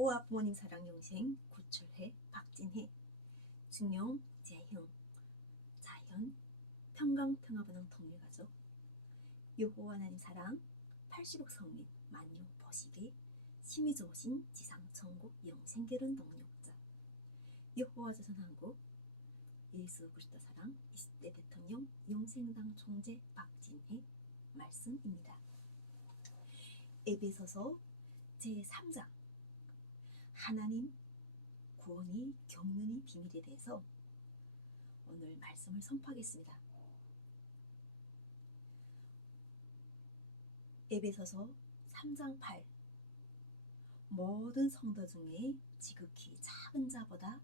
여호와 부모님 사랑 영생 구철회 박진혜 중용 재형 자연 평강평화번영 통일가족 여호와 하나님 사랑 80억 성민 만유 보시리 심히 좋으신 지상천국 영생결혼 동력자 여호와 조선한국 예수 그리스도 사랑 20대 대통령 영생당 총재 박진혜 말씀입니다. 에베소서 제3장 하나님 구원이 겪는 비밀에 대해서 오늘 말씀을 선포하겠습니다. 에베소서 3장 8 모든 성도 중에 지극히 작은 자보다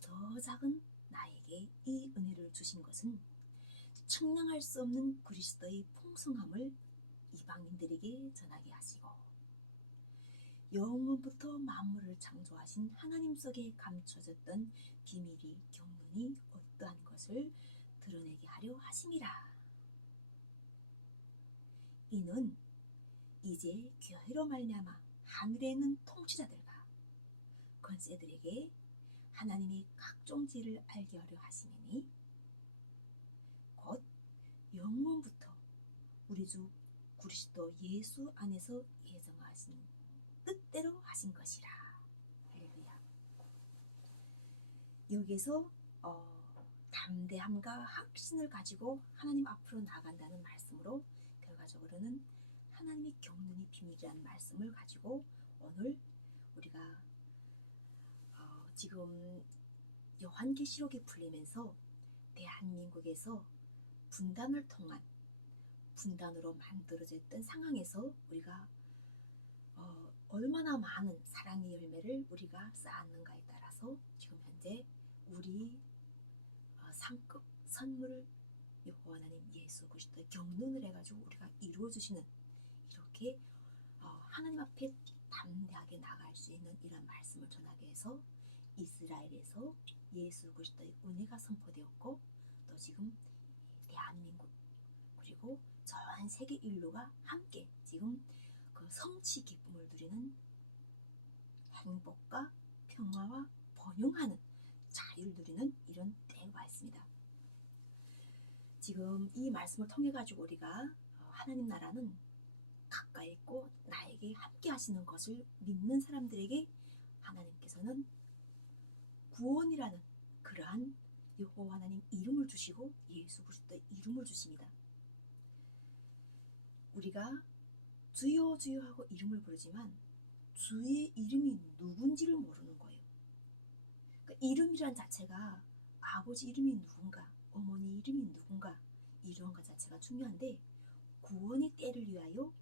더 작은 나에게 이 은혜를 주신 것은 측량할 수 없는 그리스도의 풍성함을 이방인들에게 전하게 하시고 영원부터 만물을 창조하신 하나님 속에 감춰졌던 비밀이 경륜이 어떠한 것을 드러내게 하려 하심이라. 이는 이제 교회로 말미암아 하늘에 있는 통치자들과 권세들에게 하나님의 각종 지혜를 알게 하려 하시니 곧 영원부터 우리 주 그리스도 예수 안에서 예정하신 뜻대로 하신 것이라. 할렐루야. 여기서 담대함과 확신을 가지고 하나님 앞으로 나아간다는 말씀으로 결과적으로는 하나님의 경륜이 비밀이라는 말씀을 가지고 오늘 우리가 지금 요한계시록이 풀리면서 대한민국에서 분단을 통한 분단으로 만들어졌던 상황에서 우리가 얼마나 많은 사랑의 열매를 우리가 쌓았는가에 따라서 지금 현재 우리 상급 선물을 여호와 하나님 예수 그리스도의 경륜을 해가지고 우리가 이루어주시는 이렇게 하나님 앞에 담대하게 나갈 수 있는 이런 말씀을 전하기 위해서 이스라엘에서 예수 그리스도의 은혜가 선포되었고 또 지금 대한민국 그리고 전 세계 인류가 함께 지금 그 성취 기쁨을 누리는 행복과 평화와 번영하는 자유를 누리는 이런 때가 있습니다. 지금 이 말씀을 통해 가지고 우리가 하나님 나라는 가까이 있고 나에게 함께 하시는 것을 믿는 사람들에게 하나님께서는 구원이라는 그러한 여호와 하나님 이름을 주시고 예수 그리스도의 이름을 주십니다. 우리가 주여 주여 하고 이름을 부르지만 주의 이름이 누군지를 모르는 거예요. 그러니까 이름이란 자체가 아버지 이름이 누군가, 어머니 이름이 누군가 이런 것 자체가 중요한데 구원의 때를 위하여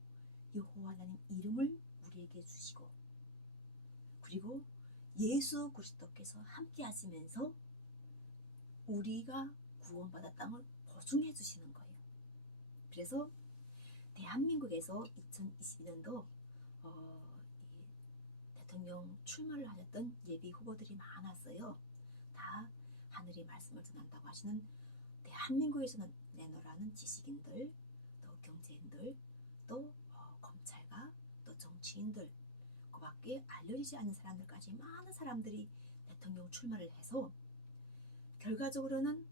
여호와 하나님 이름을 우리에게 주시고 그리고 예수 그리스도께서 함께 하시면서 우리가 구원받았다는 걸 보증해 주시는 거예요. 그래서 대한민국에서 2022년도 대통령 출마를 하셨던 예비 후보들이 많았어요. 다 하늘의 말씀을 전한다고 하시는 대한민국에서는 내노라는 지식인들, 또 경제인들, 또 검찰가, 또 정치인들, 그 밖에 알려지지 않는 사람들까지 많은 사람들이 대통령 출마를 해서 결과적으로는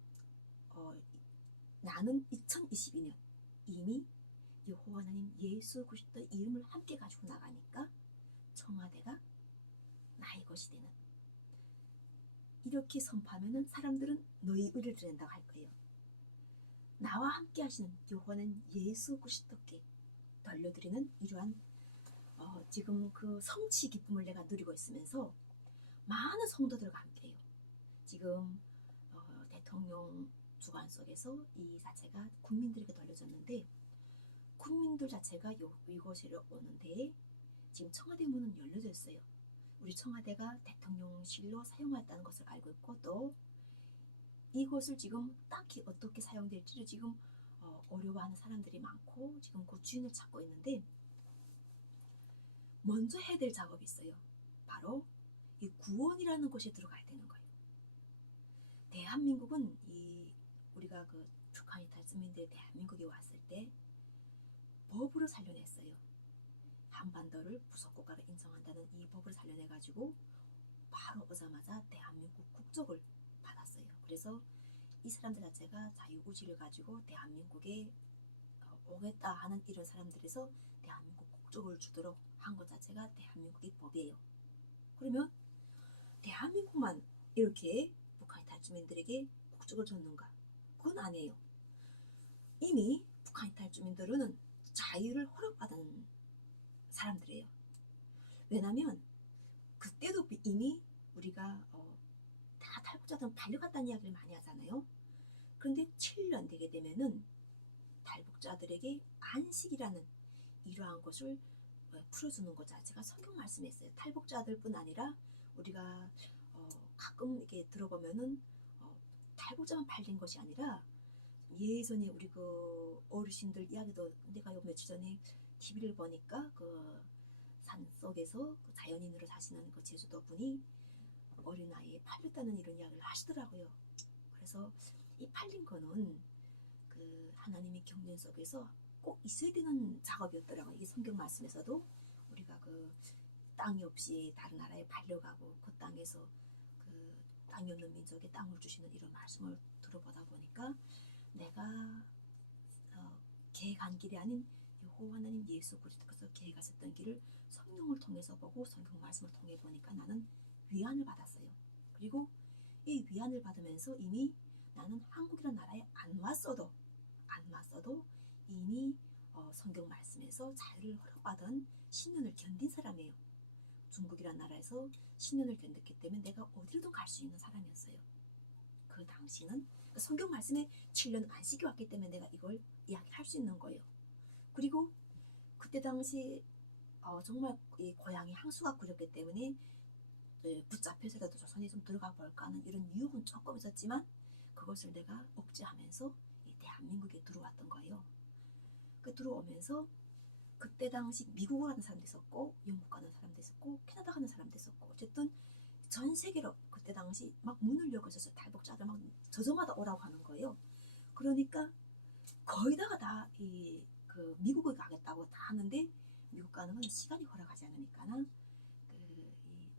나는 2022년 이미 여호와 하나님 예수 그리스도의 이름을 함께 가지고 나가니까 청와대가 나의 것이 되는 이렇게 선포하면은 사람들은 너희 의를 드린다고 할 거예요. 나와 함께 하시는 여호와는 예수 그리스도께 돌려드리는 이러한 지금 그 성취 기쁨을 내가 누리고 있으면서 많은 성도들과 함께해요. 지금 대통령 주관 속에서 이 자체가 국민들에게 돌려졌는데 국민들 자체가 이곳으로 오는데 지금 청와대 문은 열려져 있어요. 우리 청와대가 대통령실로 사용했다는 것을 알고 있고 또 이곳을 지금 딱히 어떻게 사용될지를 지금 어려워하는 사람들이 많고 지금 그 주인을 찾고 있는데 먼저 해야 될 작업이 있어요. 바로 이 구원이라는 곳에 들어가야 되는 거예요. 대한민국은 우리가 그 북한이 탈주민들이 대한민국에 왔을 때 법으로 살려냈어요. 한반도를 부속국가로 인정한다는 이 법을 살려내가지고 바로 오자마자 대한민국 국적을 받았어요. 그래서 이 사람들 자체가 자유의지를 가지고 대한민국에 오겠다 하는 이런 사람들에서 대한민국 국적을 주도록 한 것 자체가 대한민국의 법이에요. 그러면 대한민국만 이렇게 북한의 탈주민들에게 국적을 줬는가? 그건 아니에요. 이미 북한의 탈주민들은 자유를 허락받은 사람들이에요. 왜냐면 그때도 이미 우리가 다 탈북자들은 발려갔다는 이야기를 많이 하잖아요. 그런데 7년 되게 되면은 탈북자들에게 안식이라는 이러한 것을 풀어주는 것 자체가 성경 말씀에 있어요. 탈북자들뿐 아니라 우리가 가끔 이렇게 들어보면은 탈북자만 팔린 것이 아니라 예전에 우리 그 어르신들 이야기도 내가 며칠 전에 TV를 보니까 그 산속에서 그 자연인으로 사시는 그 제주도 분이 어린 나이에 팔렸다는 이런 이야기를 하시더라고요. 그래서 이 팔린 거는 그 하나님의 경륜 속에서 꼭 있어야 되는 작업이었더라고요. 이 성경 말씀에서도 우리가 그 땅이 없이 다른 나라에 팔려가고 그 땅에서 그 땅이 없는 민족에 땅을 주시는 이런 말씀을 들어보다 보니까 내가 계획한 길이 아닌 여호와 하나님 예수 그리스도께서 계획하셨던 길을 성령을 통해서 보고 성경 말씀을 통해 보니까 나는 위안을 받았어요. 그리고 이 위안을 받으면서 이미 나는 한국이라는 나라에 안 왔어도 이미 성경 말씀에서 자유를 허락받은 10년을 견딘 사람이에요. 중국이라는 나라에서 10년을 견뎠기 때문에 내가 어디로든 갈 수 있는 사람이었어요. 그 당시는 성경 말씀에 7년 안식이 왔기 때문에 내가 이걸 이야기할 수 있는 거예요. 그리고 그때 당시 정말 이 고향이 항수가 그렸기 때문에 붙잡혀서라도 조선에 좀 들어가 볼까 하는 이런 유혹은 조금 있었지만 그것을 내가 억제하면서 이 대한민국에 들어왔던 거예요. 그 들어오면서 그때 당시 미국 가는 사람도 있었고 영국 가는 사람도 있었고 캐나다 가는 사람도 있었고 어쨌든 전 세계로 그때 당시 막 문을 열고 있어서 탈북자들 막 저저마다 오라고 하는 거예요. 그러니까 거의 다가 다 그 미국에 가겠다고 다 하는데 미국 가는 건 시간이 허락하지 않으니까는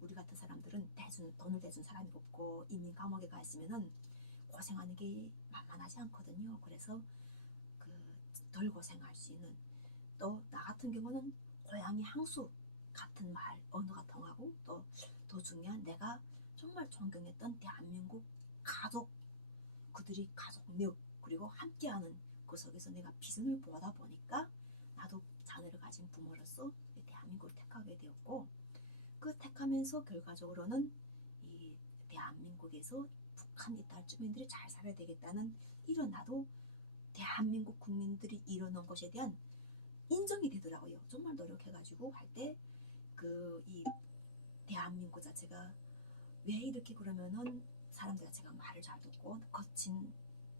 우리 같은 사람들은 돈을 대준 사람이 없고 이민 감옥에 가 있으면은 고생하는 게 만만하지 않거든요. 그래서 덜 고생할 수 있는 또 나 같은 경우는 고향이 항수 같은 말 언어가 통하고 또 더 중요한 내가 정말 존경했던 대한민국 가족 그들이 가족력 그리고 함께하는 그 속에서 내가 비전을 보다 보니까 나도 자녀를 가진 부모로서 대한민국을 택하게 되었고 그 택하면서 결과적으로는 이 대한민국에서 북한 이탈주민들이 잘 살아야 되겠다는 이런 나도 대한민국 국민들이 이뤄놓은 것에 대한 인정이 되더라고요. 정말 노력해가지고 할 때 이 대한민국 자체가 왜 이렇게 그러면은 사람들 자체가 말을 잘 듣고 거친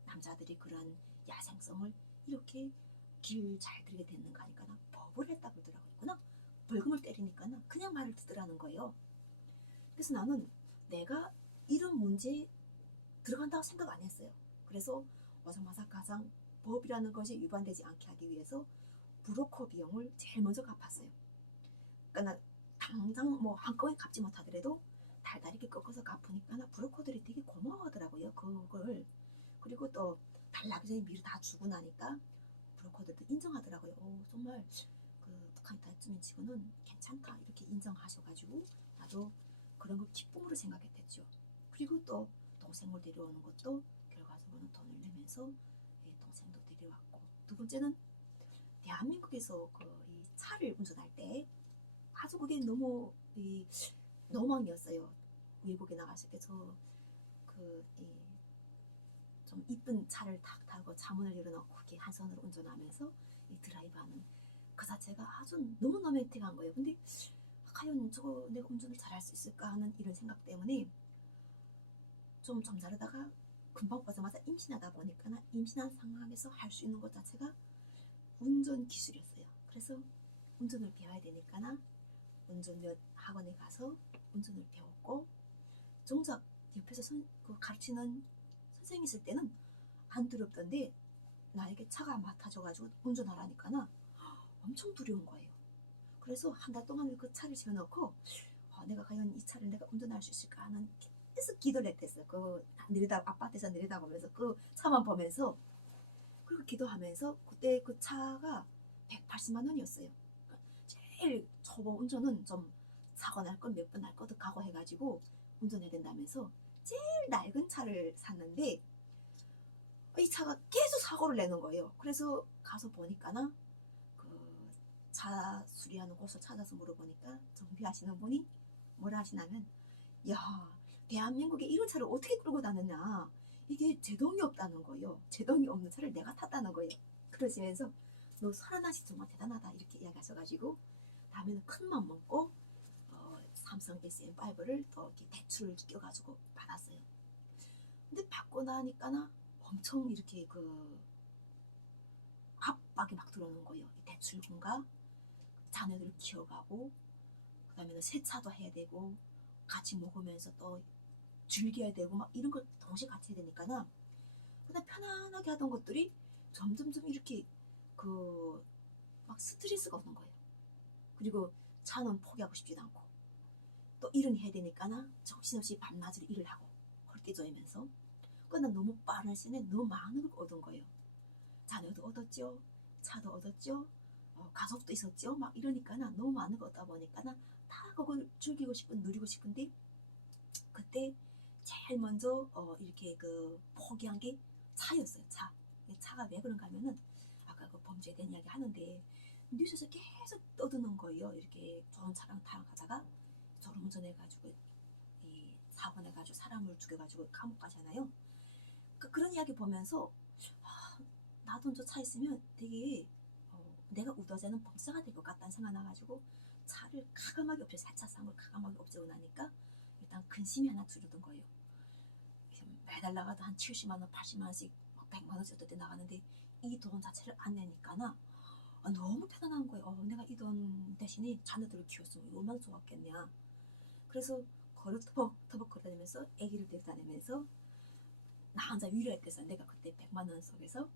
남자들이 그런 야생성을 이렇게 길 잘 들게 됐는가 하니까 법을 했다 그러더라고요. 벌금을 때리니까 그냥 말을 듣더라는 거예요. 그래서 나는 내가 이런 문제에 들어간다고 생각 안 했어요. 그래서 오자마자 가장 법이라는 것이 위반되지 않게 하기 위해서 브로커 비용을 제일 먼저 갚았어요. 그러니까 당장 뭐 한꺼번에 갚지 못하더라도 달달 이렇게 꺾어서 갚으니까 브로커들이 되게 고마워하더라고요. 그걸 그리고 또 달라기 전에 미리 다 주고 나니까 브로커들도 인정하더라고요. 정말 그 북한 탈주민 치고는 괜찮다 이렇게 인정하셔가지고 나도 그런 걸 기쁨으로 생각했겠죠. 그리고 또 동생을 데려오는 것도 결과적으로는 돈을 내면서 동생도 데려왔고 두 번째는 대한민국에서 이 차를 운전할 때 아주 그게 너무 로망이었어요. 외국에 나갔을 때 좀 이쁜 차를 탁 타고 차문을 열어놓고 이렇게 한 손으로 운전하면서 드라이브하는 그 자체가 아주 너무 로맨틱한 거예요. 근데 과연 저거 내가 운전을 잘할 수 있을까 하는 이런 생각 때문에 좀 자르다가 금방 오자마자 임신하다 보니까 임신한 상황에서 할 수 있는 것 자체가 운전 기술이었어요. 그래서 운전을 배워야 되니까 운전면 학원에 가서 운전을 배웠고 정작 옆에서 가르치는 선생님이 있을 때는 안 두렵던데 나에게 차가 맡아져가지고 운전하라니까 엄청 두려운 거예요. 그래서 한 달 동안 그 차를 세워놓고 내가 과연 이 차를 내가 운전할 수 있을까 하는 계속 기도를 했댔어요. 아파트에서 내려다보면서 그 차만 보면서, 그리고 기도하면서 그때 그 차가 180만 원이었어요. 그러니까 제일 초보 운전은 좀 사고 날 건 몇 번 날 거도 각오해가지고 운전해야 된다면서 제일 낡은 차를 샀는데 이 차가 계속 사고를 내는 거예요. 그래서 가서 보니까나 그 차 수리하는 곳을 찾아서 물어보니까 정비하시는 분이 뭐라 하시냐면, 야, 대한민국에 이런 차를 어떻게 끌고 다녔냐, 이게 제동이 없다는 거예요. 제동이 없는 차를 내가 탔다는 거예요. 그러시면서 너 설아나씨 정말 대단하다 이렇게 이야기하셔가지고 다음에는 큰 맘 먹고 삼성 SM5를 더 이렇게 대출을 껴가지고 받았어요. 근데 받고 나니까나 엄청 이렇게 그 압박이 막 들어오는 거예요. 대출금과 자녀들을 키워가고, 그 다음에는 세차도 해야 되고, 같이 먹으면서 또 즐겨야 되고, 막 이런 걸 동시에 같이 해야 되니까는, 그냥 편안하게 하던 것들이 점점점 이렇게 그 막 스트레스가 오는 거예요. 그리고 차는 포기하고 싶지도 않고, 또 일은 해야 되니까는 정신없이 밤낮으로 일을 하고, 헐뜯어이면서. 그러나 너무 빠른 시간에 너무 많은 걸 얻은 거예요. 자녀도 얻었죠, 차도 얻었죠, 가족도 있었죠. 막 이러니까는 너무 많은 거 얻다 보니까는 다 그걸 즐기고 싶은, 누리고 싶은데, 그때 제일 먼저 이렇게 그 포기한 게 차였어요. 차가 왜 그런가 하면은 아까 그 범죄에 대한 이야기 하는데 뉴스에서 계속 떠드는 거예요. 이렇게 좋은 차량 타고 가다가 졸음운전해가지고 사고 내가지고 사람을 죽여가지고 감옥 가잖아요. 그런 이야기 보면서 나도 저 차 있으면 되게 내가 우도자는 범사가 될 것 같다는 생각 나가지고 차를 가감하게 없애고, 살차 싼 걸 가감하게 없애고 나니까 일단 근심이 하나 줄어든 거예요. 매달 나가도 한 70만 원, 80만 원씩 100만 원씩 어떨 때 나가는데 이 돈 자체를 안 내니까나 너무 편안한 거예요. 내가 이 돈 대신에 자녀들을 키웠으면 얼마나 좋았겠냐. 그래서 걸어 터벅터벅 걸어다니면서 아기를 데리고 다니면서 나 혼자 위로했겠어요. 내가 그때 100만 원 속에서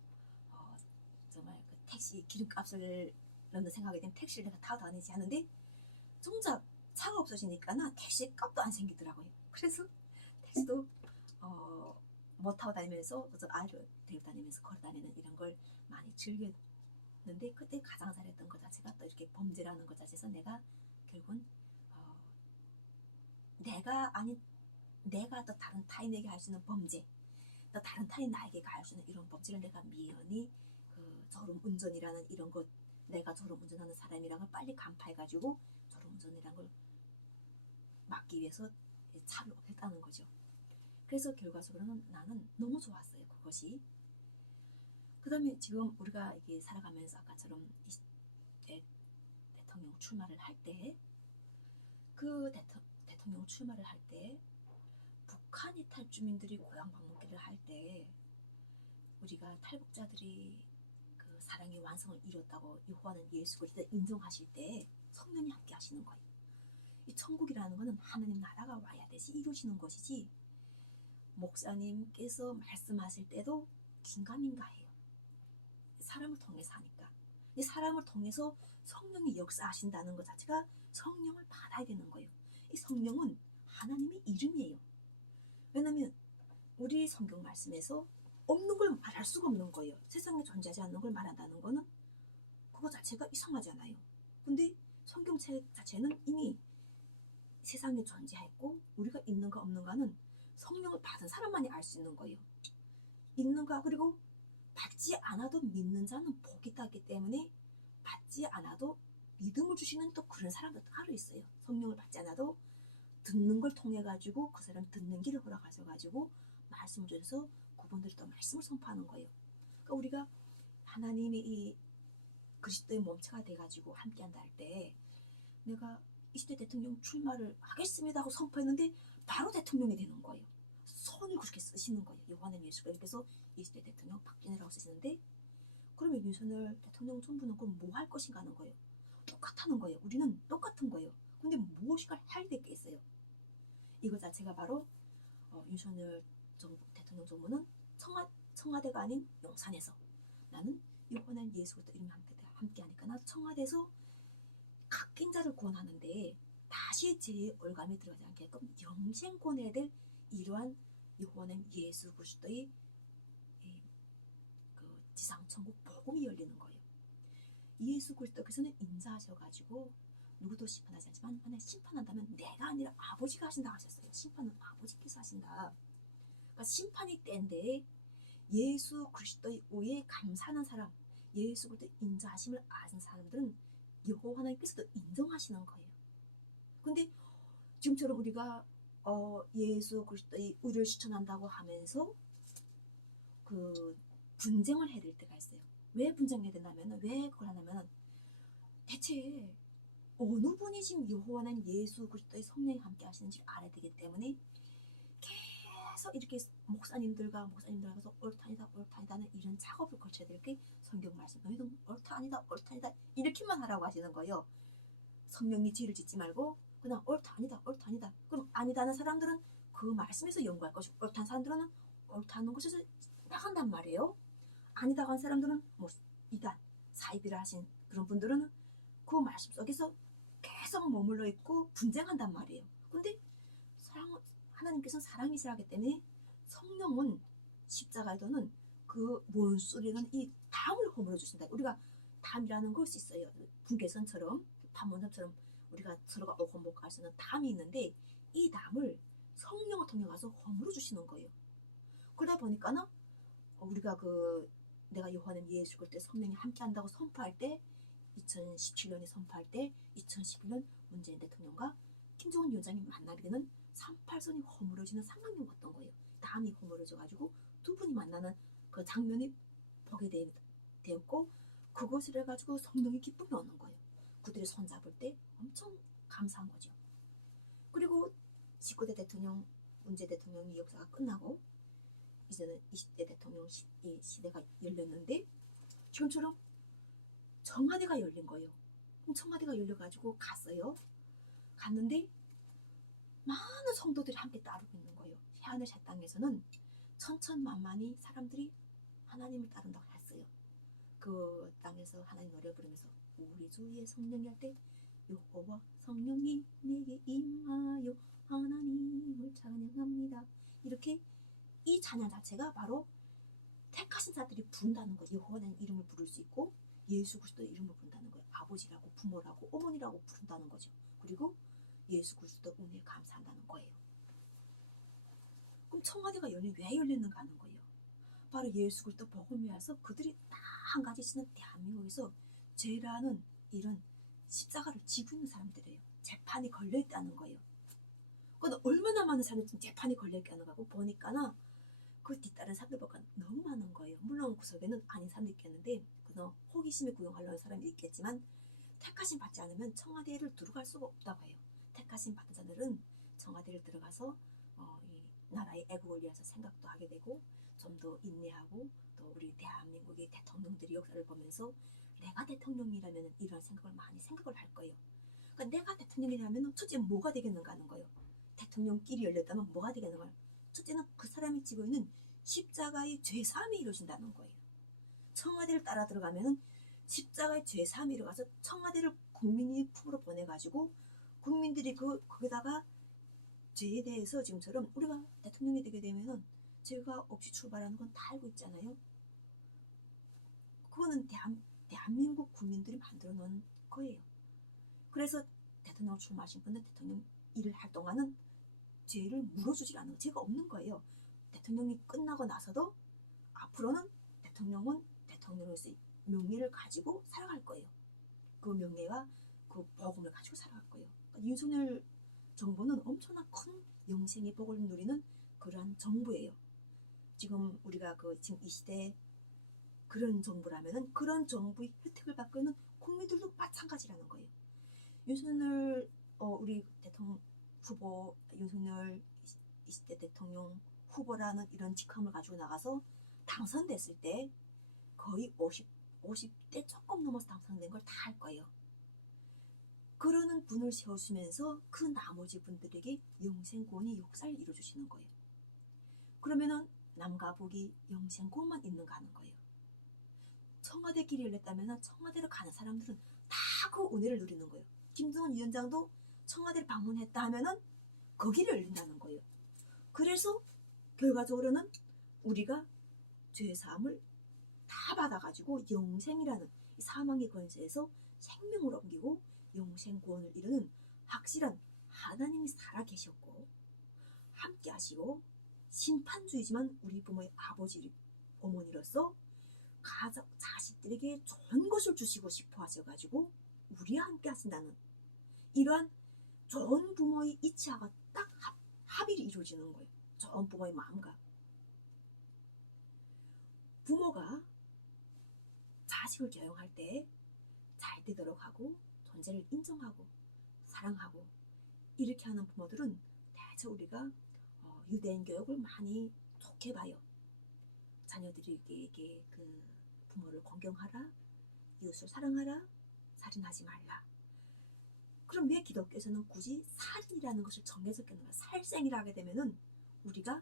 정말 그 택시 기름값을 넣는 생각이 된 택시를 내가 타고 다니지 하는데, 정작 차가 없어지니까 택시 값도 안 생기더라고요. 그래서 택시도 못 타고 다니면서 아이를 데리고 다니면서 걸어 다니는 이런 걸 많이 즐겼는데, 그때 가장 잘했던 것 자체가 또 이렇게 범죄라는 것 자체에서 내가 결국은 내가 또 다른 타인에게 할 수 있는 범죄, 또 다른 타인 나에게 할 수 있는 이런 범죄를 내가 미연히 그 졸음운전이라는 이런 것, 내가 졸음운전하는 사람이란 걸 빨리 간파해가지고 졸음운전이라는 걸 막기 위해서 차를 없앴다는 거죠. 그래서 결과적으로는 나는 너무 좋았어요, 그것이. 그 다음에 지금 우리가 이게 살아가면서 아까처럼 20대 대통령 출마를 할 때, 그 대통령 출마를 할 때 북한 이탈 주민들이 고향 방문길을 할 때 우리가 탈북자들이 그 사랑의 완성을 이뤘다고 여호와는 예수 그리스도 인정하실 때 성령이 함께 하시는 거예요. 이 천국이라는 것은 하나님 나라가 와야 되지 이루어지는 것이지, 목사님께서 말씀하실 때도 긴가민가해요. 사람을 통해서 하니까. 이 사람을 통해서 성령이 역사하신다는 것 자체가 성령을 받아야 되는 거예요. 이 성령은 하나님의 이름이에요. 왜냐면 우리 성경 말씀에서 없는 걸 말할 수가 없는 거예요. 세상에 존재하지 않는 걸 말한다는 거는 그거 자체가 이상하잖아요. 근데 성경책 자체는 이미 세상에 존재했고 우리가 있는가 없는가는 성령을 받은 사람만이 알 수 있는 거예요. 있는가, 그리고 받지 않아도 믿는 자는 복이 있기 때문에 받지 않아도 믿음을 주시는 또 그런 사람도 따로 있어요. 성령을 받지 않아도 듣는 걸 통해 가지고 그 사람 듣는 길을 걸어가셔 가지고 말씀을 주셔서 그분들이 또 말씀을 선포하는 거예요. 그러니까 우리가 하나님의 이 그리스도의 몸체가 돼 가지고 함께한다 할 때, 내가 20대 대통령 출마를 하겠습니다 하고 선포했는데 바로 대통령이 되는 거예요. 손을 그렇게 쓰시는 거예요. 요한은 예수가. 그래서 20대 대통령 박근혜라고 쓰시는데, 그러면 윤석열 대통령 정부는 그럼 뭐 할 것인가 하는 거예요. 똑같다는 거예요. 우리는 똑같은 거예요. 근데 무엇인가 할 게 있어요. 이거 자체가 바로 윤석열 대통령 정부는 청와대가 아닌 용산에서, 나는 요한은 예수 그리스도 이름이 함께 하니까 나 청와대에서 뺏긴 자를 구원하는데 다시 죄의 올감에 들어가지 않게끔 영생 구원해야 될 이러한 여호와는 예수 그리스도의 그 지상 천국 복음이 열리는 거예요. 예수 그리스도께서는 인자하셔가지고 누구도 심판하지 않지만 만약 심판한다면 내가 아니라 아버지가 하신다 하셨어요. 심판은 아버지께서 하신다. 그러니까 심판이 때인데 예수 그리스도의 의에 감사하는 사람, 예수 그리스도의 인자하심을 아는 사람들은 여호와 하나님께서도 인정하시는 거예요. 근데 지금처럼 우리가 예수 그리스도의 의를 실천한다고 하면서 그 분쟁을 해야 될 때가 있어요. 왜 분쟁해야 된다면, 왜 그걸 하냐면 대체 어느 분이 지금 여호와는 예수 그리스도의 성령이 함께 하시는지 알아야 되기 때문에 계속 이렇게 목사님들과 가서 옳다 아니다는 이런 작업을 거쳐야 될 게 성경 말씀. 너희는 옳다 아니다 이렇게만 하라고 하시는 거예요. 성령이 죄를 짓지 말고 그냥 옳다 아니다. 그럼 아니다는 사람들은 그 말씀에서 연구할 것이고 옳다는 사람들은 옳다는 것에서 나간단 말이에요. 아니다고 한 사람들은 뭐 이단, 사이비라 하신 그런 분들은 그 말씀 속에서 계속 머물러 있고 분쟁한단 말이에요. 근데 하나님께서는 사랑이시라기 때문에 성령은 십자가에서는 그 원수리는 이 담을 허물어 주신다. 우리가 담이라는 것이 있어요. 분계선처럼 판문점처럼 우리가 서로가 오건복할 수 있는 담이 있는데 이 담을 성령을 통해 가서 허물어 주시는 거예요. 그러다 보니까는 우리가 내가 요한은 예수 그리스도의 성령이 함께한다고 선포할 때 2017년에 선포할 때 2011년 문재인 대통령과 김정은 위원장이 만나게 되는 38선이 허물어지는 상황이 왔던 거예요. 담이 허물어져가지고 두 분이 만나는 그 장면이 보게 되었고 그것을 해가지고 성령의 기쁨이 오는 거예요. 그들이 손잡을 때 엄청 감사한 거죠. 그리고 19대 대통령 문재인 대통령이 역사가 끝나고 이제는 20대 대통령 시대가 열렸는데 지금처럼 청와대가 열린 거예요. 그럼 청와대가 열려가지고 갔는데 많은 성도들이 함께 따르고 있는 거예요. 새하늘 새 땅에서는 천천만만히 사람들이 하나님을 따른다고 했어요. 그 땅에서 하나님 노래 부르면서 우리 주의 성령이 할 때 여호와 성령이 내게 임하여 하나님을 찬양합니다. 이렇게 이 찬양 자체가 바로 택하신 자들이 부른다는 거예요. 여호와라는 이름을 부를 수 있고 예수 그리스도의 이름을 부른다는 거예요. 아버지라고 부모라고 어머니라고 부른다는 거죠. 그리고 예수 그리스도 은혜에 감사한다는 거예요. 그럼 청와대가 왜 열렸는가 하는 거예요. 바로 예수 그리스도 복음이 와서 그들이 다 한 가지씩은 대한민국에서 죄라는 이런 십자가를 지고 있는 사람들이에요. 재판이 걸려있다는 거예요. 그건 얼마나 많은 사람들이 재판이 걸려있다는 거고 보니까는 그 뒤따른 사람들보다 너무 많은 거예요. 물론 구석에는 아닌 사람도 있겠는데 그래서 호기심에 구용하려는 사람이 있겠지만 택하심 받지 않으면 청와대를 들어갈 수가 없다고 해요. 택하심 받은 자들은 청와대를 들어가서 이 나라의 애국을 위해서 생각도 하게 되고 좀 더 인내하고 또 우리 대한민국의 대통령들이 역사를 보면서 내가 대통령이라면 이런 생각을 많이 생각을 할 거예요. 그러니까 내가 대통령이라면 첫째 뭐가 되겠는가 하는 거예요. 대통령끼리 열렸다면 뭐가 되겠는가. 첫째는 그 사람이 지고 있는 십자가의 죄사함이 이루어진다는 거예요. 청와대를 따라 들어가면 십자가의 죄사함이 이루어가서 청와대를 국민의 품으로 보내가지고 국민들이 거기다가 죄에 대해서 지금처럼 우리가 대통령이 되게 되면은 죄가 없이 출발하는 건 다 알고 있잖아요. 그거는 대한민국 국민들이 만들어 놓은 거예요. 그래서 대통령 출마하신 분은 대통령 일을 할 동안은 죄를 물어주질 않는 죄가 없는 거예요. 대통령이 끝나고 나서도 앞으로는 대통령은 대통령으로서의 명예를 가지고 살아갈 거예요. 그 명예와 그 복음을 가지고 살아갈 거예요. 그러니까 윤석열 정부는 엄청난 큰 영생의 복을 누리는 그러한 정부예요. 지금 우리가 지금 이 시대에 그런 정부라면은 그런 정부의 혜택을 받고 있는 국민들도 마찬가지라는 거예요. 윤석열 우리 대통령 후보 윤석열 20대 대통령 후보라는 이런 직함을 가지고 나가서 당선됐을 때 거의 50대 조금 넘어서 당선된 걸 다 할 거예요. 그러는 분을 세우시면서 그 나머지 분들에게 영생권이 역사를 이루어주시는 거예요. 그러면은 남과 북이 영생권만 있는가 하는 거예요. 청와대 길이 열렸다면 청와대로 가는 사람들은 다 그 은혜를 누리는 거예요. 김정은 위원장도 청와대를 방문했다 하면은 거기를 열린다는 거예요. 그래서 결과적으로는 우리가 죄사함을 다 받아가지고 영생이라는 사망의 권세에서 생명을 옮기고 영생 구원을 이루는 확실한 하나님이 살아계셨고 함께 하시고 심판주의지만 우리 부모의 아버지 어머니로서 가족 자식들에게 좋은 것을 주시고 싶어 하셔가지고 우리와 함께 하신다는 이러한 좋은 부모의 이치하가 딱 합일이 이루어지는 거예요. 좋은 부모의 마음과 부모가 자식을 교養할 때 잘 되도록 하고 존재를 인정하고 사랑하고 이렇게 하는 부모들은 대체 우리가 유대인 교육을 많이 좋게 봐요. 자녀들에게 그 부모를 공경하라, 이웃을 사랑하라, 살인하지 말라. 그럼 왜 기독교에서는 굳이 살인이라는 것을 정해졌겠는가? 살생이라 하게 되면은 우리가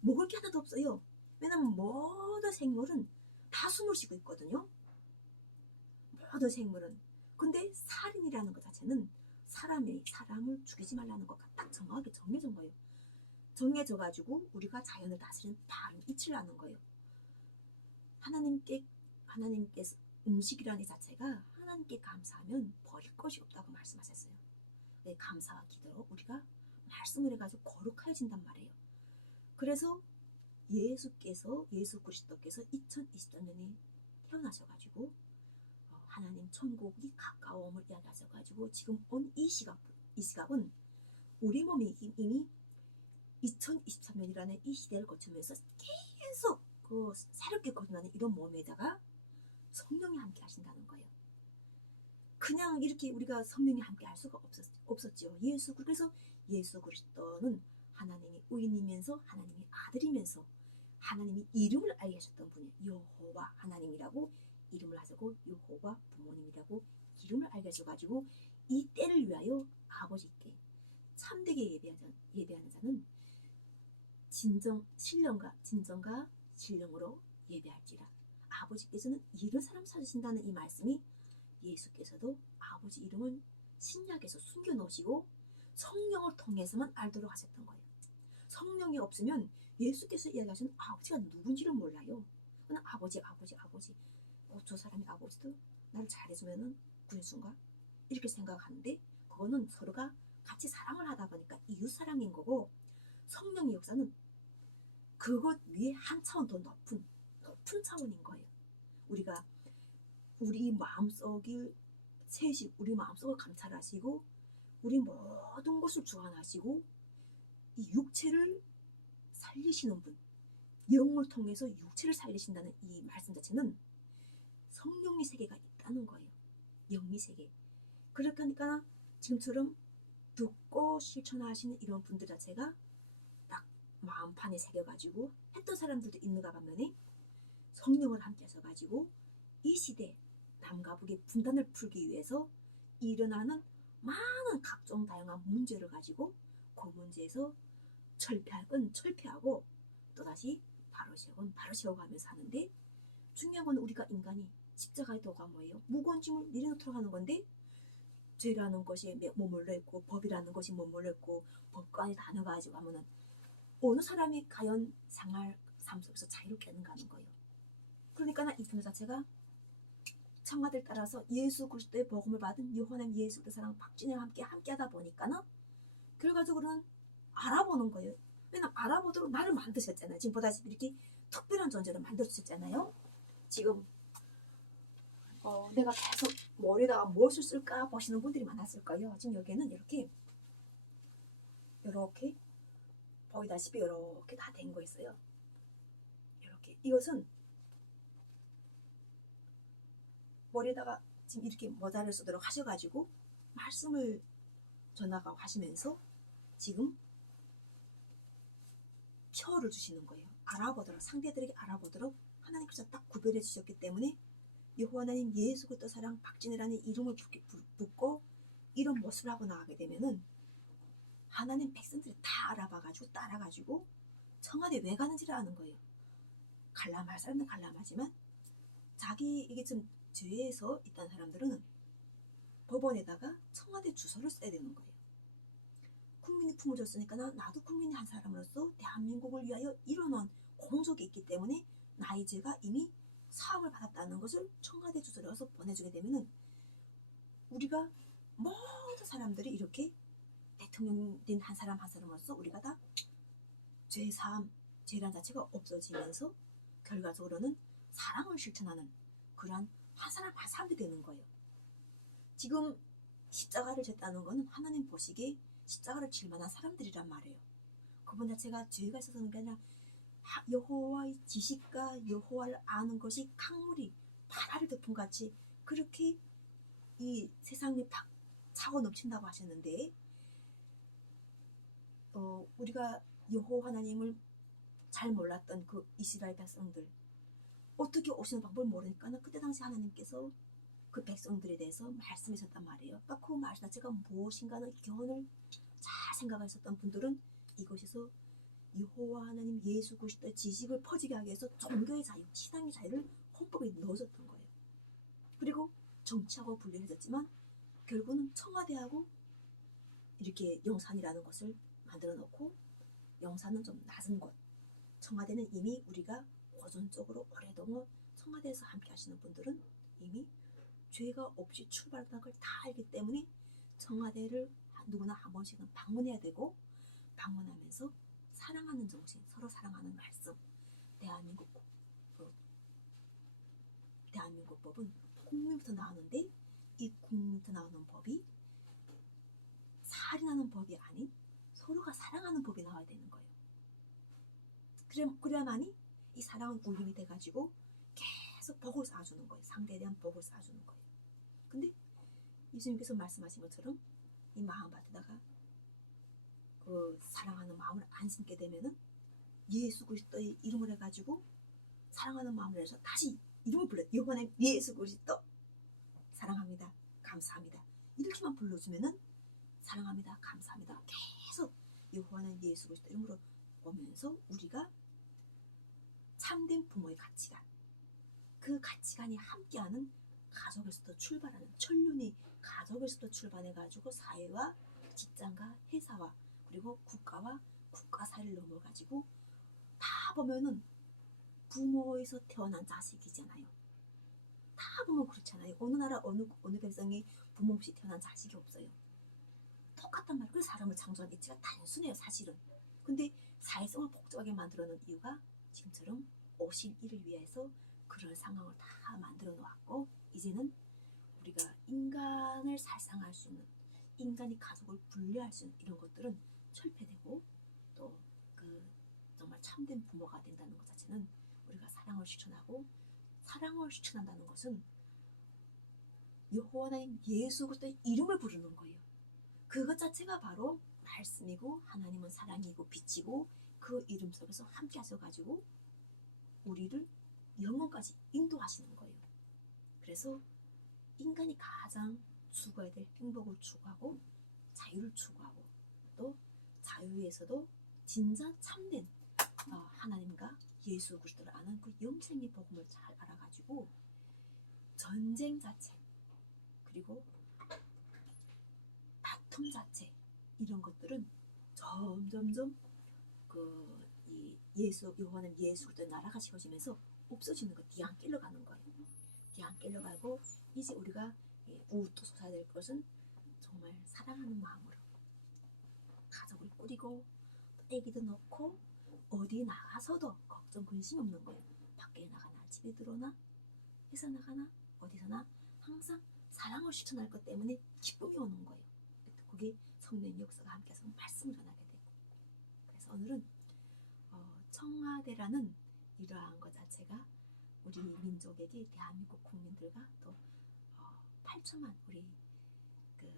먹을 게 하나도 없어요. 왜냐면 모든 생물은 다 숨을 쉬고 있거든요. 모든 생물은. 근데 살인이라는 것 자체는 사람을 죽이지 말라는 것과 딱 정확하게 정해진 거예요. 정해져가지고 우리가 자연을 다스리는 바른 이치를 하는 거예요. 하나님께서 음식이라는 이 자체가 하나님께 감사하면 버릴 것이 없다고 말씀하셨어요. 네, 감사와 기도로 우리가 말씀을 해가지고 거룩해진단 말이에요. 그래서 예수 그리스도께서 2023년에 태어나셔가지고 하나님 천국이 가까움을 이야기하셔가지고 지금 온 이 시각은 우리 몸이 이미 2023년이라는 이 시대를 거치면서 계속 그 새롭게 거듭나는 이런 몸에다가 성령이 함께 하신다는 거예요. 그냥 이렇게 우리가 성령이 함께 할 수가 없었죠. 그래서 예수 그리스도는 하나님의 의인이면서 하나님의 아들이면서 하나님이 이름을 알게 하셨던 분이에요. 여호와 하나님이라고 이름을 하시고 여호와 부모님이라고 이름을 알게 하셔가지고 이 때를 위하여 아버지께 참되게 예배하는 자는 진정과 신령으로 예배할지라. 아버지께서는 이런 사람 찾으신다는 이 말씀이 예수께서도 아버지 이름은 신약에서 숨겨놓으시고 성령을 통해서만 알도록 하셨던 거예요. 성령이 없으면 예수께서 이야기하시는 아버지가 누군지를 몰라요. 그냥 아버지 저 사람이 아버지도 나를 잘해주면은 구해준가? 이렇게 생각하는데 그거는 서로가 같이 사랑을 하다 보니까 이웃사랑인 거고 성령의 역사는 그것 위에 한 차원 더 높은 차원인 거예요. 우리가 우리 마음속을 우리 마음속을 감찰하시고 우리 모든 것을 주관하시고 이 육체를 살리시는 분, 영을 통해서 육체를 살리신다는 이 말씀 자체는 성령의 세계가 있다는 거예요. 영의 세계. 그러니까 지금처럼 듣고 실천하시는 이런 분들 자체가 딱 마음판에 새겨가지고 했던 사람들도 있는가 반면에 성령을 함께 하셔가지고 이 시대 남과 북의 분단을 풀기 위해서 일어나는 많은 각종 다양한 문제를 가지고 그 문제에서 철폐할 건 철폐하고 또다시 바로 세워가면서 하는데 중요한 건 우리가 인간이 십자가의 도가 뭐예요? 무거운 짐을 내려놓도록 하는 건데 죄라는 것이 머물러 있고 법이라는 것이 머물러 있고 법관이 다 넣어가지고 하면은 어느 사람이 과연 생활 삶 속에서 자유롭게 하는가 하는 거예요. 그러니까 이 분야 자체가 청와대를 따라서 예수 그리스도의 복음을 받은 요한의 예수 그리스도 사랑 박진애와 함께 하다 보니까는 결과적으로는 알아보는 거예요. 왜냐면 알아보도록 나를 만드셨잖아요. 지금 보다시피 이렇게 특별한 존재로 만들어주셨잖아요. 지금 내가 계속 머리에다가 무엇을 쓸까 보시는 분들이 많았을 거예요. 지금 여기에는 이렇게 보이다시피 이렇게 다 된 거 있어요. 이렇게 이것은 머리에다가 지금 이렇게 모자를 쓰도록 하셔가지고 말씀을 전하고 하시면서 지금 표를 주시는 거예요. 알아보도록 상대들에게 알아보도록 하나님께서 딱 구별해 주셨기 때문에 여호와 하나님 예수 그리스도 사랑 박진애라는 이름을 붙고 이런 모습을 하고 나가게 되면은 하나님 백성들이 다 알아봐가지고 따라가지고 청와대 왜 가는지를 아는 거예요. 관람할 사람은 관람하지만 자기 이게 좀 죄에서 있다는 사람들은 법원에다가 청와대 주소를 써야 되는 거예요. 국민이 품을 줬으니까 나도 국민의 한 사람으로서 대한민국을 위하여 일어난 공적이 있기 때문에 나의 죄가 이미 사함을 받았다는 것을 청와대 주소를 써서 보내주게 되면은 우리가 모든 사람들이 이렇게 대통령 된 한 사람 한 사람으로서 우리가 다 죄사함, 죄란 자체가 없어지면서 결과적으로는 사랑을 실천하는 그러한 한 사람 한 사람이 되는 거예요. 지금 십자가를 졌다는 것은 하나님 보시기에 십자가를 질 만한 사람들이란 말이에요. 그분 자체가 죄가 있어서 그런 게 아니라 여호와의 지식과 여호와를 아는 것이 강물이 바다를 덮은 같이 그렇게 이 세상에 팍 차고 넘친다고 하셨는데 우리가 여호와 하나님을 잘 몰랐던 그 이스라엘 백성들 어떻게 오시는 방법을 모르니까 그때 당시 하나님께서 그 백성들에 대해서 말씀하셨단 말이에요. 그러니까 그 말씀 자체가 무엇인가는 교훈을 잘 생각하셨던 분들은 이것에서 여호와 하나님 예수 그리스도의 지식을 퍼지게 하기 위해서 종교의 자유, 신앙의 자유를 헌법에 넣어줬던 거예요. 그리고 정치하고 분리해졌지만 결국은 청와대하고 이렇게 영산이라는 것을 만들어 놓고 영산은 좀 낮은 곳, 청와대는 이미 우리가 고전적으로 오래동안 청와대에서 함께 하시는 분들은 이미 죄가 없이 출발한 걸 다 알기 때문에 청와대를 누구나 한 번씩은 방문해야 되고 방문하면서 사랑하는 정신, 서로 사랑하는 말씀, 대한민국법은 국민부터 나오는데 이 국민부터 나오는 법이 살인하는 법이 아닌 서로가 사랑하는 법이 나와야 되는 거예요. 그래야만이 이 사랑은 울림이 돼가지고 계속 복을 쌓아주는 거예요. 상대에 대한 복을 쌓아주는 거예요. 근데 예수님께서 말씀하신 것처럼 이 마음밭에다가 그 사랑하는 마음을 안 심게 되면은 예수 그리스도의 이름을 해가지고 사랑하는 마음을 해서 다시 이름을 불러요. 이번에 예수 그리스도 사랑합니다. 감사합니다. 이렇게만 불러주면은 사랑합니다. 감사합니다. 계속 여호와는 예수 그리스도 이름으로 오면서 우리가 참된 부모의 가치관, 그 가치관이 함께하는 가족에서도 출발하는 천륜이 가족에서도 출발해가지고 사회와 직장과 회사와 그리고 국가와 국가 사회를 넘어가지고 다 보면은 부모에서 태어난 자식이잖아요. 다 보면 그렇잖아요. 어느 나라 어느 백성이 부모 없이 태어난 자식이 없어요. 똑같단 말이에요. 그 사람을 창조한 이치가 단순해요, 사실은. 근데 사회성을 복잡하게 만들어 놓은 이유가 지금처럼 오실 이를 위해서 그런 상황을 다 만들어 놓았고 이제는 우리가 인간을 살상할 수 있는 인간이 가족을 분리할 수 있는 이런 것들은 철폐되고 또 그 정말 참된 부모가 된다는 것 자체는 우리가 사랑을 실천하고 사랑을 실천한다는 것은 여호와 하나님 예수 그리스도의 이름을 부르는 거예요. 그것 자체가 바로 말씀이고 하나님은 사랑이고 빛이고 그 이름 속에서 함께 하셔가지고 우리를 영혼까지 인도하시는 거예요. 그래서 인간이 가장 추구해야 될 행복을 추구하고 자유를 추구하고 또 자유에서도 진짜 참된 하나님과 예수 그리스도를 아는 그 영생의 복음을 잘 알아가지고 전쟁 자체 그리고 다툼 자체 이런 것들은 점점점 이 여호와는 예수 그리스도의 나라가 세워지면서 없어지는 거, 뒤안 끌려가는 거예요. 뒤안 끌려가고 이제 우리가 우뚝 솟아야 될 것은 정말 사랑하는 마음으로 가족을 꾸리고 애기도 넣고 어디 나가서도 걱정 근심 없는 거예요. 밖에 나가나 집에 들어오나 회사 나가나 어디서나 항상 사랑을 실천할 것 때문에 기쁨이 오는 거예요. 그게 성령의 역사가 함께해서 말씀을 전하게 되고 그래서 오늘은 청와대라는 이러한 것 자체가 우리 민족에게 대한민국 국민들과 또 8천만 우리 그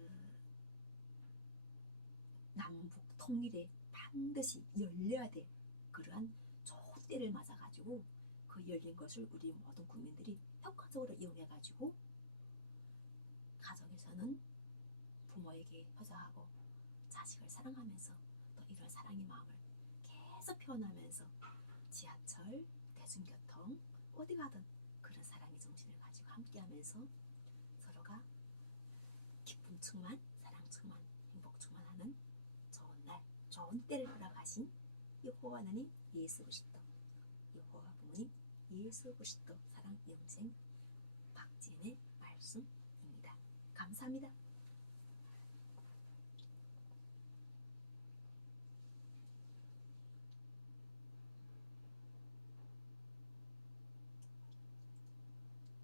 남북 통일에 반드시 열려야 될 그러한 좋은 때를 맞아가지고 그 열린 것을 우리 모든 국민들이 효과적으로 이용해가지고 가정에서는 부모에게 효자하고 자식을 사랑하면서 또 이런 사랑의 마음을 계속 표현하면서 지하철, 대중교통 어디 가든 그런 사랑의 정신을 가지고 함께하면서 서로가 기쁨 충만, 사랑 충만, 행복 충만하는 좋은 날, 좋은 때를 허락하신 여호와 하나님 예수 그리스도, 여호와 부모님 예수 그리스도 사랑 영생 박지은의 말씀입니다. 감사합니다.